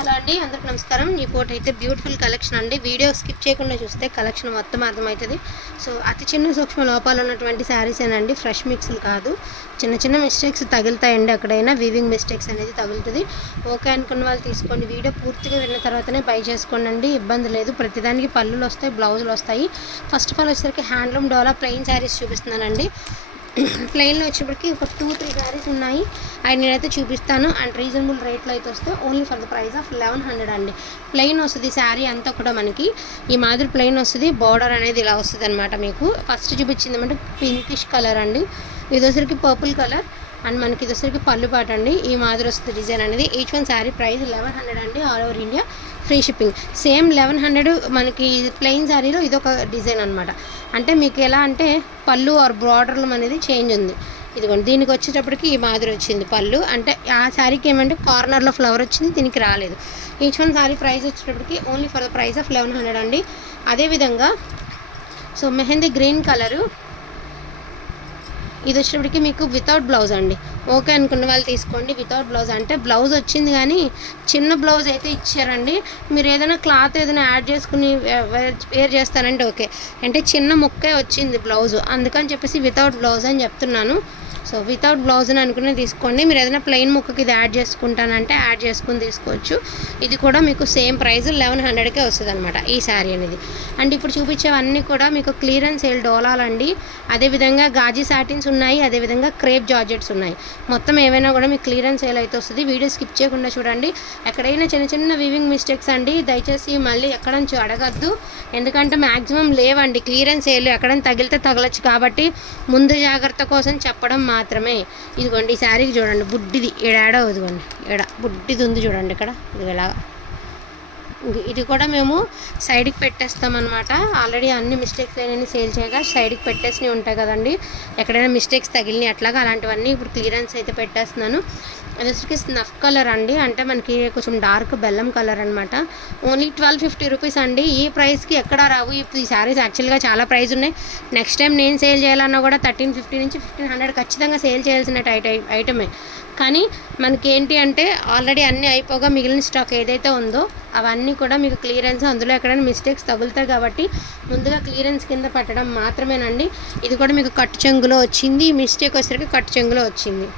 Hello అండి అందరికి నమస్కారం. ఈ ఫోటో అయితే బ్యూటిఫుల్ కలెక్షన్ అండి. వీడియో స్కిప్ చేయకుండా చూస్తే కలెక్షన్ మొత్తం అర్థమవుతుంది. సో అతి చిన్న సూక్ష్మ లోపాలు ఉన్నటువంటి శారీస్ ఏనండి ఫ్రెష్ మిక్స్లు కాదు. చిన్న చిన్న మిస్టేక్స్ తగులుతాయండి ఎక్కడైనా. వీవింగ్ మిస్టేక్స్ అనేది తగులుతుంది. ఓకే అనుకున్న వాళ్ళు తీసుకోండి. వీడియో పూర్తిగా విన్న తర్వాతనే బై చేసుకోండి ఇబ్బంది లేదు. ప్రతిదానికి పళ్ళులు వస్తాయి బ్లౌజులు వస్తాయి. ఫస్ట్ ఆఫ్ ఆల్ వచ్చేసరికి హ్యాండ్లూమ్ డోలా ప్లెయిన్ శారీస్ చూపిస్తున్నానండి. ప్లెయిన్లో వచ్చేప్పటికి ఒక టూ త్రీ శారీస్ ఉన్నాయి. అవి నేనైతే చూపిస్తాను. అండ్ రీజనబుల్ రేట్లో అయితే వస్తే only for the price of eleven hundred అండి. ప్లెయిన్ వస్తుంది శారీ అంతా కూడా మనకి. ఈ మాదిరి ప్లెయిన్ వస్తుంది. బార్డర్ అనేది ఇలా వస్తుంది అనమాట మీకు. ఫస్ట్ చూపించింది అంటే పింకిష్ కలర్ అండి. ఇది వచ్చరికి పర్పుల్ కలర్ అండ్ మనకి ఇది వచ్చరికి పళ్ళు పాట అండి ఈ మాదిరి వస్తుంది డిజైన్ అనేది. Each one sari price eleven hundred అండి all over India free shipping. Same eleven hundred మనకి ప్లెయిన్ శారీలో ఇదొక డిజైన్ అనమాట అంటే మీకు ఎలా అంటే పళ్ళు ఆర్ బార్డర్లు అనేది చేంజ్ ఉంది. ఇదిగోండి దీనికి వచ్చేటప్పటికి ఈ మాదిరి వచ్చింది పళ్ళు. అంటే ఆ శారీకి ఏమంటే కార్నర్లో ఫ్లవర్ వచ్చింది దీనికి రాలేదు. ఈచ్ వన్ శారీ ప్రైస్ వచ్చేటప్పటికి only for the price of eleven hundred అండి. అదేవిధంగా సో మెహందీ గ్రీన్ కలరు. ఇది వచ్చేటప్పటికి మీకు వితౌట్ బ్లౌజ్ అండి. ఓకే అనుకున్న వాళ్ళు తీసుకోండి. వితౌట్ బ్లౌజ్ అంటే బ్లౌజ్ వచ్చింది కానీ చిన్న బ్లౌజ్ అయితే ఇచ్చారండి. మీరు ఏదైనా క్లాత్ ఏదైనా యాడ్ చేసుకుని వేర్ చేస్తారంటే ఓకే. అంటే చిన్న ముక్కే వచ్చింది బ్లౌజ్. అందుకని చెప్పేసి వితౌట్ బ్లౌజ్ అని చెప్తున్నాను. సో వితౌట్ బ్లౌజ్ అని అనుకునే తీసుకోండి. మీరు ఏదైనా ప్లెయిన్ ముక్కకి ఇది యాడ్ చేసుకుంటానంటే యాడ్ చేసుకుని తీసుకోవచ్చు. ఇది కూడా మీకు సేమ్ ప్రైస్ లెవెన్ హండ్రెడ్కే వస్తుంది అనమాట ఈ శారీ అనేది. అండ్ ఇప్పుడు చూపించేవన్నీ కూడా మీకు క్లియరెన్స్ సేల్ డోలాలండి. అదేవిధంగా గాజీ సాటిన్స్ ఉన్నాయి అదేవిధంగా క్రేప్ జార్జెట్స్ ఉన్నాయి. మొత్తం ఏవైనా కూడా మీకు క్లియరెన్స్ సేల్ అయితే వస్తుంది. వీడియో స్కిప్ చేయకుండా చూడండి. ఎక్కడైనా చిన్న చిన్న వివింగ్ మిస్టేక్స్ అండి. దయచేసి మళ్ళీ ఎక్కడ నుంచి అడగద్దు. ఎందుకంటే మ్యాక్సిమం లేవండి. క్లియరెన్స్ సేల్ ఎక్కడైనా తగిలితే తగలచ్చు కాబట్టి ముందు జాగ్రత్త కోసం చెప్పడం మాత్రమే. ఇదిగోండి ఈ శారీకి చూడండి బుడ్డిది. ఏడాడో ఇదిగోండి ఏడ బుడ్డిది ఉంది చూడండి ఇక్కడ. ఇది ఇలాగా. ఇది కూడా మేము సైడ్కి పెట్టేస్తామన్నమాట. ఆల్రెడీ అన్ని మిస్టేక్స్ అయినా సేల్ చేయగా సైడ్కి పెట్టేసినవి ఉంటాయి కదండి. ఎక్కడైనా మిస్టేక్స్ తగిలినాయి అట్లాగా అలాంటివన్నీ ఇప్పుడు క్లియరెన్స్ అయితే పెట్టేస్తున్నాను. అది స్నఫ్ కలర్ అండి. అంటే మనకి కొంచెం డార్క్ బెల్లం కలర్ అనమాట ఓన్లీ ట్వెల్వ్ ఫిఫ్టీ రూపీస్ అండి. ఈ ప్రైస్కి ఎక్కడ రావు. ఈ శారీస్ యాక్చువల్గా చాలా ప్రైస్ ఉన్నాయి. నెక్స్ట్ టైం నేను సేల్ చేయాలన్నా కూడా థర్టీన్ ఫిఫ్టీ నుంచి ఫిఫ్టీన్ హండ్రెడ్ ఖచ్చితంగా సేల్ చేయాల్సిన ఐటమ్ ఐటమే. కానీ మనకి ఏంటి అంటే ఆల్రెడీ అన్నీ అయిపోగా మిగిలిన స్టాక్ ఏదైతే ఉందో అవన్నీ కూడా మీకు క్లియరెన్స్ అందులో ఎక్కడైనా మిస్టేక్స్ తగులుతాయి కాబట్టి ముందుగా క్లియరెన్స్ కింద పెట్టడం మాత్రమేనండి. ఇది కూడా మీకు కట్టు చెంగులో వచ్చింది. మిస్టేక్ వచ్చేసరికి కట్టు చెంగులో వచ్చింది.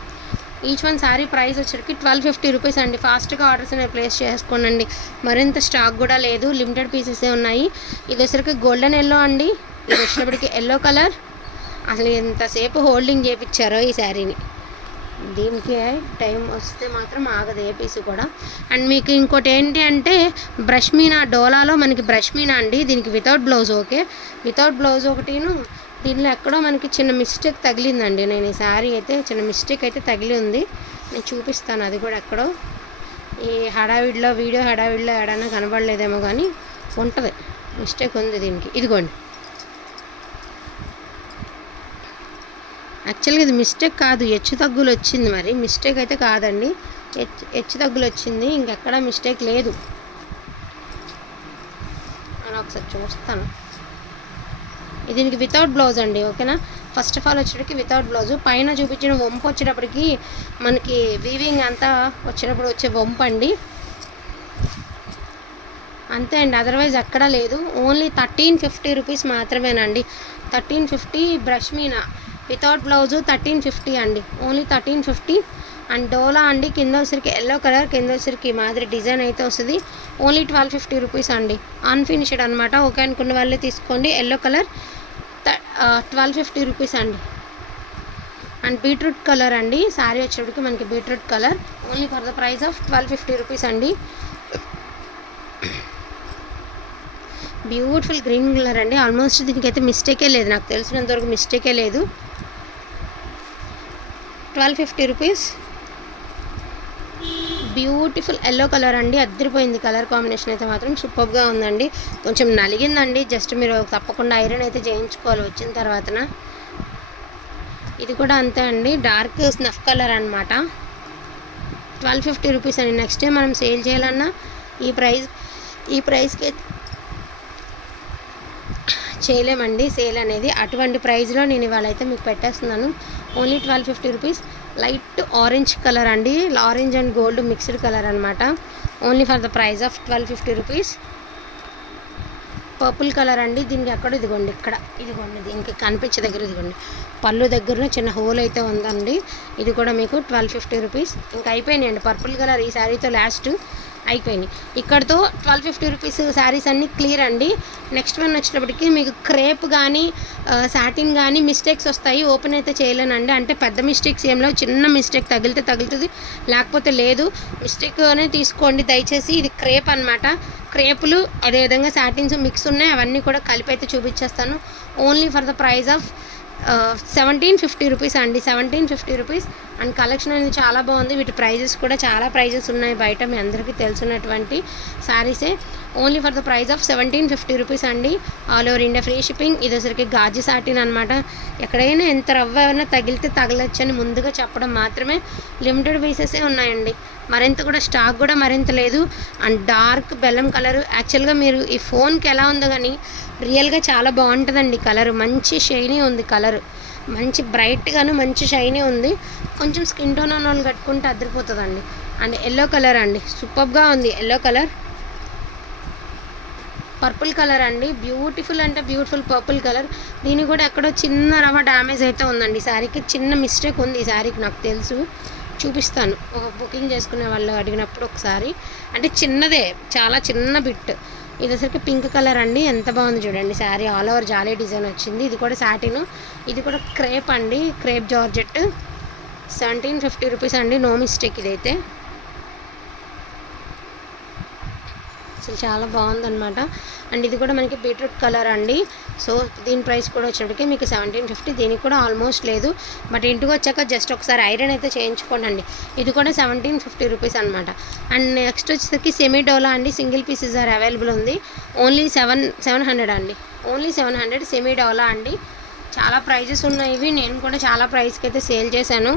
ఈచ్ వన్ శారీ ప్రైస్ వచ్చరికి ట్వెల్వ్ ఫిఫ్టీ రూపీస్ అండి. ఫాస్ట్గా ఆర్డర్స్ అనేవి ప్లేస్ చేసుకోనండి. మరింత స్టాక్ కూడా లేదు. లిమిటెడ్ పీసెసే ఉన్నాయి. ఇది వచ్చరికి గోల్డెన్ ఎల్లో అండి. ఇది వచ్చినప్పటికి ఎల్లో కలర్. అసలు ఎంతసేపు హోల్డింగ్ చేయించారో ఈ శారీని. దీనికి టైం వస్తే మాత్రం ఆగదు ఏ పీస్ కూడా. అండ్ మీకు ఇంకోటి ఏంటి అంటే బ్రష్ మీనా డోలాలో మనకి బ్రష్ మీనా అండి. దీనికి without blouse okay. Without blouse ఒకటిను దీనిలో ఎక్కడో మనకి చిన్న మిస్టేక్ తగిలిందండి. నేను ఈ శారీ అయితే చిన్న మిస్టేక్ అయితే తగిలి ఉంది నేను చూపిస్తాను అది కూడా ఎక్కడో. ఈ హడావిడిలో వీడియో హడావిడిలో ఎడన్నా కనబడలేదేమో కానీ ఉంటుంది. మిస్టేక్ ఉంది దీనికి. ఇదిగోండి. యాక్చువల్గా ఇది మిస్టేక్ కాదు. హెచ్చు తగ్గులు వచ్చింది మరి. మిస్టేక్ అయితే కాదండి. హెచ్చు హెచ్చు తగ్గులు వచ్చింది. ఇంకెక్కడ మిస్టేక్ లేదు. అని ఒకసారి చూస్తాను. దీనికి వితౌట్ బ్లౌజ్ అండి ఓకేనా? ఫస్ట్ ఆఫ్ ఆల్ వచ్చేటప్పటికి వితౌట్ బ్లౌజ్ పైన చూపించిన వంపు వచ్చేటప్పటికి మనకి వీవింగ్ అంతా వచ్చినప్పుడు వచ్చే వంపు అండి. అంతే అండి అదర్వైజ్ ఎక్కడా లేదు. ఓన్లీ థర్టీన్ ఫిఫ్టీ రూపీస్ మాత్రమేనండి. థర్టీన్ ఫిఫ్టీ బ్రష్ మీనా వితౌట్ బ్లౌజు థర్టీన్ ఫిఫ్టీ అండి. Only thirteen fifty and Dola అండి కింద వచ్చరికి ఎల్లో కలర్ కింద వచ్చరికి మాదిరి డిజైన్ అయితే వస్తుంది. ఓన్లీ ట్వెల్వ్ ఫిఫ్టీ రూపీస్ అండి. అన్ఫినిష్డ్ అనమాట ఓకే అనుకున్న వాళ్ళే తీసుకోండి. Yellow colour twelve fifty rupees అండి. అండ్ బీట్రూట్ కలర్ అండి. శారీ వచ్చేటికి మనకి beetroot colour only for the price of twelve fifty rupees అండి. బ్యూటిఫుల్ గ్రీన్ కలర్ అండి. ఆల్మోస్ట్ దీనికైతే మిస్టేకే లేదు. నాకు తెలిసినంతవరకు మిస్టేకే లేదు. Twelve fifty rupees beautiful yellow colour అండి అద్దరిపోయింది కలర్ కాంబినేషన్ అయితే మాత్రం సూపర్గా ఉందండి. కొంచెం నలిగిందండి జస్ట్ మీరు తప్పకుండా ఐరన్ అయితే చేయించుకోవాలి వచ్చిన తర్వాతన. ఇది కూడా అంతే అండి డార్క్ స్నఫ్ కలర్ అనమాట ట్వెల్వ్ ఫిఫ్టీ రూపీస్ అండి. నెక్స్ట్ టైం మనం సేల్ చేయాలన్నా ఈ ప్రైస్ ఈ ప్రైస్కి చేయలేమండి సేల్ అనేది. అటువంటి ప్రైస్లో నేను ఇవాళ అయితే మీకు పెట్టేస్తున్నాను. Only twelve fifty rupees light orange colour అండి. Orange and gold mixed colour అనమాట only for the price of twelve fifty rupees purple colour అండి. దీనికి అక్కడ ఇదిగోండి. ఇక్కడ ఇదిగోండి. దీనికి కనిపించే దగ్గర ఇదిగోండి. పళ్ళు దగ్గర చిన్న హోల్ అయితే ఉందండి. ఇది కూడా మీకు ట్వెల్వ్ ఫిఫ్టీ రూపీస్ ఇంకా అయిపోయినాయండి. పర్పుల్ కలర్ ఈ శారీతో లాస్ట్ అయిపోయినాయి ఇక్కడతో ట్వెల్వ్ ఫిఫ్టీ రూపీస్ శారీస్ అన్నీ క్లియర్ అండి. నెక్స్ట్ వన్ వచ్చేటప్పటికి మీకు క్రేప్ కానీ సాటిన్ కానీ మిస్టేక్స్ వస్తాయి. ఓపెన్ అయితే చేయలేనండి. అంటే పెద్ద మిస్టేక్స్ ఏం లేవు. చిన్న మిస్టేక్ తగిలితే తగులుతుంది. లేకపోతే లేదు. మిస్టేక్ అనే తీసుకోండి. దయచేసి ఇది క్రేప్ అనమాట క్రేపులు అదేవిధంగా సాటిన్స్ మిక్స్ ఉన్నాయి. అవన్నీ కూడా కలిపి అయితే చూపించేస్తాను. Only for the price of seventeen fifty rupees అండి. Seventeen fifty rupees. And collection అనేది చాలా బాగుంది. వీటి ప్రైజెస్ కూడా చాలా ప్రైజెస్ ఉన్నాయి బయట మీ అందరికీ తెలిసినటువంటి శారీసే. Only for the price of seventeen fifty rupees అండి. All over India free shipping. ఇది వచ్చరికి గాజు సాటిన్ అనమాట ఎక్కడైనా ఎంత రవ్వ ఏమైనా తగిలితే తగలొచ్చని ముందుగా చెప్పడం మాత్రమే లిమిటెడ్ పీసెసే ఉన్నాయండి. మరింత కూడా స్టాక్ కూడా మరింత లేదు. అండ్ డార్క్ బెల్లం కలర్. యాక్చువల్గా మీరు ఈ ఫోన్కి ఎలా ఉందో కానీ రియల్గా చాలా బాగుంటుందండి కలర్. మంచి షైనీ ఉంది కలర్. మంచి బ్రైట్గాను మంచి షైనీ ఉంది. కొంచెం స్కిన్ టోన్ ఉన్న వాళ్ళు కట్టుకుంటే అదిరిపోతుందండి. అండ్ ఎల్లో కలర్ అండి. సూపర్గా ఉంది. Yellow colour. పర్పుల్ కలర్ అండి. బ్యూటిఫుల్ అంటే బ్యూటిఫుల్ పర్పుల్ కలర్. దీని కూడా ఎక్కడో చిన్న రవ డ్యామేజ్ అయితే ఉందండి. ఈ శారీకి చిన్న మిస్టేక్ ఉంది. ఈ శారీకి నాకు తెలుసు. చూపిస్తాను. ఒక బుకింగ్ చేసుకునే వాళ్ళు అడిగినప్పుడు ఒకసారి. అంటే చిన్నదే. చాలా చిన్న బిట్. ఇది వచ్చరికి పింక్ కలర్ అండి. ఎంత బాగుంది చూడండి. శారీ ఆల్ ఓవర్ జాలీ డిజైన్ వచ్చింది. ఇది కూడా సాటిన్. ఇది కూడా క్రేప్ అండి. Crepe georgette. Seventeen fifty rupees అండి. నో మిస్టేక్ ఇదైతే. అసలు చాలా బాగుందనమాట అండ్ ఇది కూడా మనకి బీట్రూట్ కలర్ అండి. సో దీని ప్రైస్ కూడా వచ్చేటికి మీకు సెవెంటీన్ ఫిఫ్టీ దీనికి కూడా ఆల్మోస్ట్ లేదు. బట్ ఇంటికి వచ్చాక జస్ట్ ఒకసారి ఐరన్ అయితే చేయించుకోండి ఇది కూడా సెవెంటీన్ ఫిఫ్టీ రూపీస్ అనమాట అండ్ నెక్స్ట్ వచ్చేసరికి సెమీ డోలా అండి. సింగిల్ పీసెస్ ఆర్ అవైలబుల్ ఉంది. ఓన్లీ సెవెన్ సెవెన్ హండ్రెడ్ అండి. Only seven hundred semi Dola అండి. చాలా ప్రైజెస్ ఉన్నాయి ఇవి. నేను కూడా చాలా ప్రైస్కి అయితే సేల్ చేశాను.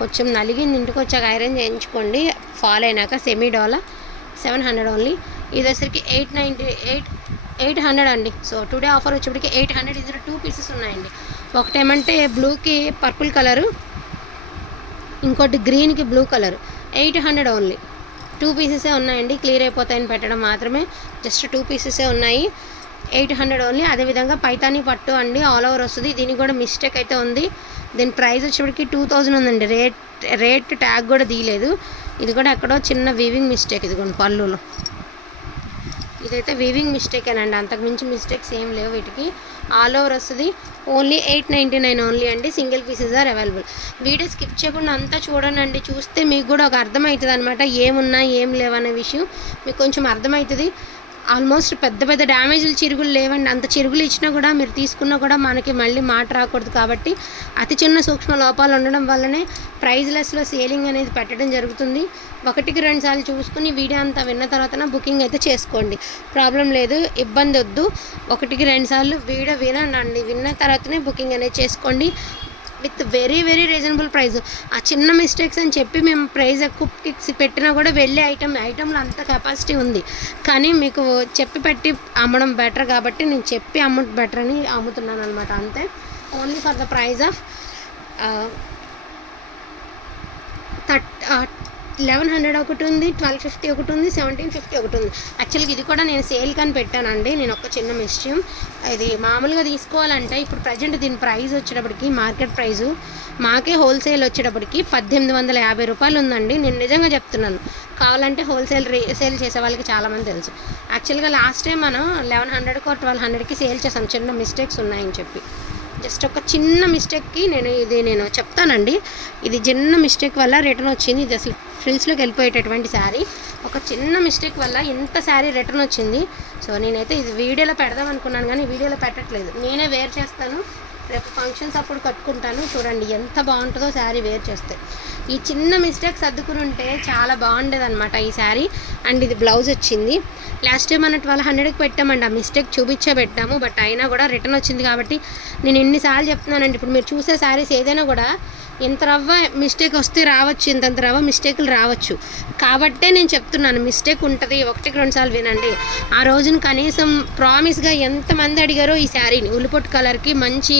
కొంచెం నలిగింది. ఇంటికి వచ్చాక ఐరన్ చేయించుకోండి. ఫాల్ అయినాక semi Dola seven hundred only. ఇది వచ్చరికి eight ninety eight eight hundred అండి. సో టుడే ఆఫర్ వచ్చేప్పటికి ఎయిట్ హండ్రెడ్ ఇది టూ పీసెస్ ఉన్నాయండి. ఒకటేమంటే బ్లూకి పర్పుల్ కలరు ఇంకోటి గ్రీన్కి blue colour. Eight hundred only. Two పీసెసే ఉన్నాయండి. క్లియర్ అయిపోతాయని పెట్టడం మాత్రమే. జస్ట్ టూ పీసెసే ఉన్నాయి. Eight hundred only. అదేవిధంగా పైతానీ పట్టు అండి. ఆల్ ఓవర్ వస్తుంది. దీనికి కూడా మిస్టేక్ అయితే ఉంది. దీని ప్రైస్ వచ్చేప్పటికి టూ థౌజండ్ ఉందండి. రేట్ రేట్ ట్యాగ్ కూడా తీయలేదు. ఇది కూడా ఎక్కడో చిన్న వీవింగ్ మిస్టేక్ ఇదిగోండి పళ్ళులో. ఇదైతే వీవింగ్ అంతకు మించి మిస్టేక్స్ ఏం లేవు వీటికి. ఆల్ ఓవర్ వస్తుంది. Only eight ninety nine only అండి. Single pieces are available video skip చేయకుండా అంతా చూడండి. చూస్తే మీకు కూడా ఒక అర్థమవుతుంది అనమాట ఏమున్నా ఏం లేవనే విషయం మీకు కొంచెం అర్థమవుతుంది. ఆల్మోస్ట్ పెద్ద పెద్ద డ్యామేజ్లు చిరుగులు లేవండి. అంత చిరుగులు ఇచ్చినా కూడా మీరు తీసుకున్నా కూడా మనకి మళ్ళీ మాట రాకూడదు కాబట్టి అతి చిన్న సూక్ష్మ లోపాలు ఉండడం వల్లనే ప్రైజ్లెస్లో సేలింగ్ అనేది పెట్టడం జరుగుతుంది. ఒకటికి రెండు సార్లు చూసుకుని వీడియో అంతా విన్న తర్వాత బుకింగ్ అయితే చేసుకోండి. ప్రాబ్లం లేదు ఇబ్బంది వద్దు. ఒకటికి రెండు సార్లు వీడియో వినండి. విన్న తర్వాతనే బుకింగ్ అనేది చేసుకోండి. With very very reasonable price. ఆ చిన్న మిస్టేక్స్ అని చెప్పి మేము ప్రైస్ ఎక్కువ పెట్టినా కూడా వెళ్ళే ఐటమ్ ఐటెంలో అంత కెపాసిటీ ఉంది. కానీ మీకు చెప్పి పెట్టి అమ్మడం బెటర్ కాబట్టి నేను చెప్పి అమ్మ బెటర్ అని అమ్ముతున్నాను అనమాట అంతే. Only for the price of థర్ట్ eleven hundred ఒకటి ఉంది ట్వెల్వ్ ఫిఫ్టీ ఒకటి ఉంది సెవెంటీన్ ఫిఫ్టీ ఒకటి ఉంది. యాక్చువల్గా ఇది కూడా నేను సేల్ కానీ పెట్టానండి. నేను ఒక చిన్న విషయం ఇది మామూలుగా తీసుకోవాలంటే ఇప్పుడు ప్రజెంట్ దీని ప్రైస్ వచ్చేటప్పటికి మార్కెట్ ప్రైజు మాకే హోల్సేల్ వచ్చేటప్పటికి పద్దెనిమిది వందల యాభై రూపాయలు ఉందండి. నేను నిజంగా చెప్తున్నాను. కావాలంటే హోల్సేల్ రీ సేల్ చేసే వాళ్ళకి చాలామంది తెలుసు. యాక్చువల్గా లాస్ట్ టైం మనం లెవెన్ హండ్రెడ్కి ట్వెల్వ్ హండ్రెడ్కి సేల్ చేసాం. చిన్న మిస్టేక్స్ ఉన్నాయని చెప్పి. జస్ట్ ఒక చిన్న మిస్టేక్కి నేను ఇది నేను చెప్తానండి. ఇది చిన్న మిస్టేక్ వల్ల రిటర్న్ వచ్చింది. ఇది అసలు ఫ్రిల్స్లోకి వెళ్ళిపోయేటటువంటి శారీ. ఒక చిన్న మిస్టేక్ వల్ల ఇంత శారీ రిటర్న్ వచ్చింది. సో నేనైతే ఇది వీడియోలో పెడదాం అనుకున్నాను కానీ వీడియోలో పెట్టట్లేదు. నేనే వేర్ చేస్తాను. రేపు ఫంక్షన్స్ అప్పుడు కట్టుకుంటాను. చూడండి ఎంత బాగుంటుందో శారీ వేర్ చేస్తే. ఈ చిన్న మిస్టేక్ సర్దుకుని ఉంటే చాలా బాగుండేది అనమాట ఈ శారీ. అండ్ ఇది బ్లౌజ్ వచ్చింది. లాస్ట్ టైం మనం ట్వెల్వ్ హండ్రెడ్కి పెట్టామండి. ఆ మిస్టేక్ చూపించే పెట్టాము. బట్ అయినా కూడా రిటర్న్ వచ్చింది కాబట్టి నేను ఎన్నిసార్లు చెప్తున్నానండి. ఇప్పుడు మీరు చూసే శారీస్ ఏదైనా కూడా ఇంత రవ్వ మిస్టేక్ వస్తే రావచ్చు. ఇంతంత రవ్వ మిస్టేకులు రావచ్చు. కాబట్టే నేను చెప్తున్నాను. మిస్టేక్ ఉంటుంది. ఒకటికి రెండుసార్లు వినండి. ఆ రోజు రోజున కనీసం ప్రామిస్గా ఎంతమంది అడిగారో ఈ శారీని. ఉల్లిపొట్టు కలర్కి మంచి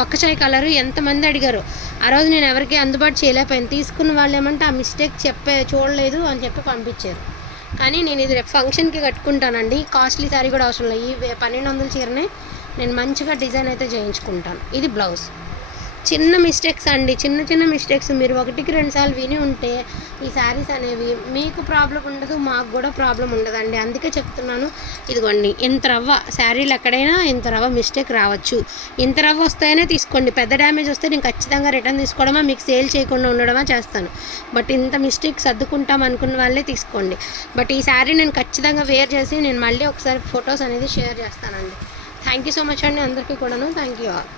ఒక్కచాయ్ కలరు ఎంతమంది అడిగారో. ఆ రోజు నేను ఎవరికి అందుబాటు చేయలేకపోయాను. తీసుకున్న వాళ్ళు ఏమంటే ఆ మిస్టేక్ చెప్పే చూడలేదు అని చెప్పి పంపించారు. కానీ నేను ఇది రేపు ఫంక్షన్కి కట్టుకుంటానండి. కాస్ట్లీ శారీ కూడా అవసరం లేదు. ఈ పన్నెండు వందల చీరనే నేను మంచిగా డిజైన్ అయితే చేయించుకుంటాను. ఇది బ్లౌజ్. చిన్న మిస్టేక్స్ అండి. చిన్న చిన్న మిస్టేక్స్ మీరు ఒకటికి రెండు సార్లు విని ఉంటే ఈ శారీస్ అనేవి మీకు ప్రాబ్లం ఉండదు మాకు కూడా ప్రాబ్లం ఉండదండి. అందుకే చెప్తున్నాను ఇదిగోండి ఇంత రవ్వ శారీలు ఎక్కడైనా ఇంత రవ్వ మిస్టేక్ రావచ్చు. ఇంత రవ్వ వస్తేనే తీసుకోండి. పెద్ద డ్యామేజ్ వస్తే నేను ఖచ్చితంగా రిటర్న్ తీసుకోవడమా మీకు సేల్ చేయకుండా ఉండడమా చేస్తాను. బట్ ఇంత మిస్టేక్ సర్దుకుంటాం అనుకున్న వాళ్ళే తీసుకోండి. బట్ ఈ శారీ నేను ఖచ్చితంగా వేర్ చేసి నేను మళ్ళీ ఒకసారి ఫొటోస్ అనేది షేర్ చేస్తానండి. థ్యాంక్ యూ సో మచ్ అండి. అందరికీ కూడాను. Thank you all